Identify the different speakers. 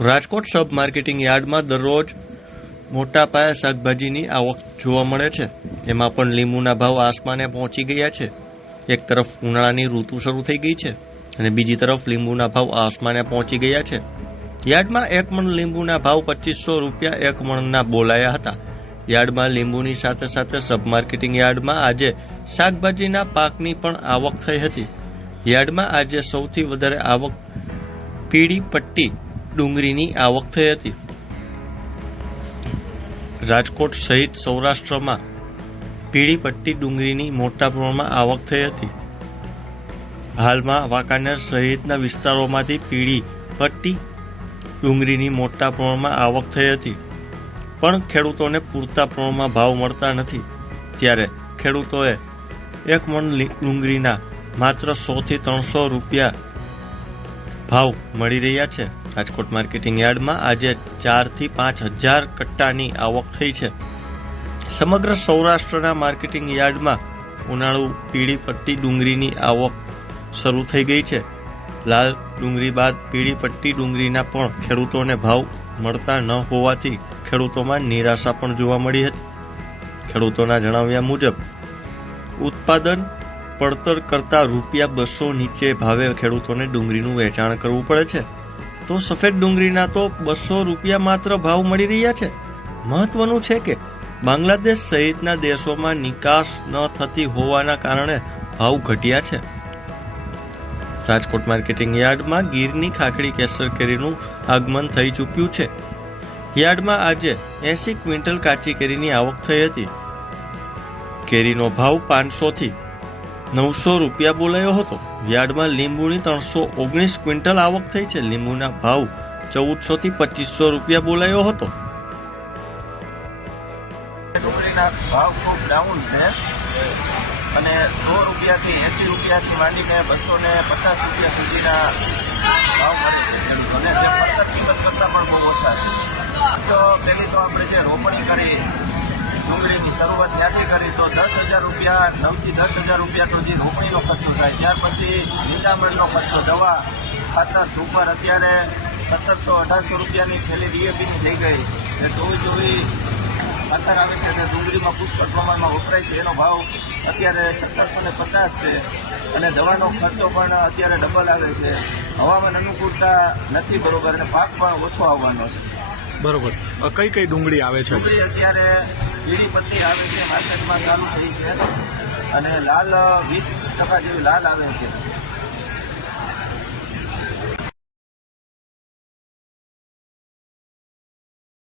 Speaker 1: રાજકોટ સબ marketing યાર્ડમાં દરરોજ મોટા પાયે શાકભાજીની આવક જોવા મળે છે. એમાં પણ લીંબુના ભાવ આસમાને પહોંચી ગયા છે. એક તરફ ઉનાળાની ઋતુ શરૂ થઈ ગઈ છે અને બીજી તરફ લીંબુના ભાવ આસમાને પહોંચી ગયા છે. યાર્ડમાં એક મણ લીંબુના ભાવ પચીસો રૂપિયા એક મણના બોલાયા હતા. યાર્ડમાં લીંબુની સાથે સાથે સબ માર્કેટિંગ યાર્ડમાં આજે શાકભાજીના પાકની પણ આવક થઈ હતી. યાર્ડમાં આજે સૌથી વધારે આવક પીળી પટ્ટી ડુંગળીની આવક થઈ હતી. રાજકોટ સહિત સૌરાષ્ટ્રમાં પીળી પટ્ટી ડુંગળીની મોટા પ્રમાણમાં આવક થઈ હતી. હાલમાં વાંકાનેર સહિતના વિસ્તારોમાંથી પીળી પટ્ટી ડુંગળીની મોટા પ્રમાણમાં આવક થઈ હતી. પણ ખેડૂતોને પૂરતા પ્રમાણમાં ભાવ મળતા નથી. ત્યારે ખેડૂતોએ એક મણ ડુંગળીના માત્ર સો થી ત્રણસો રૂપિયા ભાવ મળી રહ્યા છે. રાજકોટ માર્કેટિંગ યાર્ડમાં આજે ચારથી પાંચ હજાર કટ્ટાની આવક થઈ છે. સમગ્ર સૌરાષ્ટ્રના માર્કેટિંગ યાર્ડમાં ઉનાળુ પીળી પટ્ટી ડુંગળીની આવક શરૂ થઈ ગઈ છે. લાલ ડુંગળી બાદ પીળી પટ્ટી ડુંગળીના પણ ખેડૂતોને ભાવ મળતા ન હોવાથી ખેડૂતોમાં નિરાશા પણ જોવા મળી હતી. ખેડૂતોના જણાવ્યા મુજબ, ઉત્પાદન પડતર કરતા રૂપિયા બસો નીચે ભાવે ખેડૂતોને ડુંગળીનું વેચાણ કરવું પડે છે. તો સફેદ ડુંગળીના તો બસો રૂપિયા માત્ર ભાવ મળી રહ્યા છે. મહત્વનું છે કે બાંગ્લાદેશ સહિતના દેશોમાં નિકાસ ન થતી હોવાના કારણે ભાવ ઘટ્યા છે. રાજકોટ માર્કેટિંગ યાર્ડમાં ગીરની ખાખડી કેસર કેરીનું આગમન થઈ ચૂક્યું છે. યાર્ડમાં આજે એસી ક્વિન્ટલ કાચી કેરીની આવક થઈ હતી. કેરીનો ભાવ પાંચસો થી નવસો રૂપિયા બોલાયો હતો. યાર્ડમાં લીંબુની ત્રણસો ઓગણીસ ક્વિન્ટલ આવક થઈ છે. લીંબુના ભાવ ચૌદસો થી પચીસો રૂપિયા બોલાયો હતો.
Speaker 2: ડુંગળીના ભાવ ખૂબ ડાઉન છે અને સો રૂપિયાથી એંસી રૂપિયાથી માંડીને બસો ને પચાસ રૂપિયા સુધીના ભાવ મળે છે. ખેડૂતોને જે કિંમત કરતાં પણ બહુ ઓછા છે. તો પહેલી તો આપણે જે રોપણી કરી ડુંગળીની શરૂઆત ત્યાંથી કરી તો દસ હજાર રૂપિયા નવથી દસ હજાર રૂપિયા તો જે રોપણીનો ખર્ચો થાય. ત્યાર પછી નિંદામણનો ખર્ચો દવા ખાતર સુપર. અત્યારે સત્તરસો અઢારસો રૂપિયાની થેલી ડીએપીની થઈ ગઈ. એ જોઈ જોઈ ખાતર આવે છે અને ડુંગળીમાં પુષ્કળ પ્રમાણમાં વપરાય છે. એનો ભાવ અત્યારે સત્તરસો ને પચાસ છે અને દવાનો ખર્ચો પણ અત્યારે ડબલ આવે છે. હવામાન અનુકૂળતા નથી બરોબર અને પાક પણ ઓછો આવવાનો છે.
Speaker 3: બરોબર. કઈ કઈ ડુંગળી આવે છે?
Speaker 2: ડુંગળી અત્યારે પીળી પત્તી આવે છે માર્કેટમાં ચાલુ થઈ છે અને લાલ વીસ ટકા જેવી લાલ આવે છે.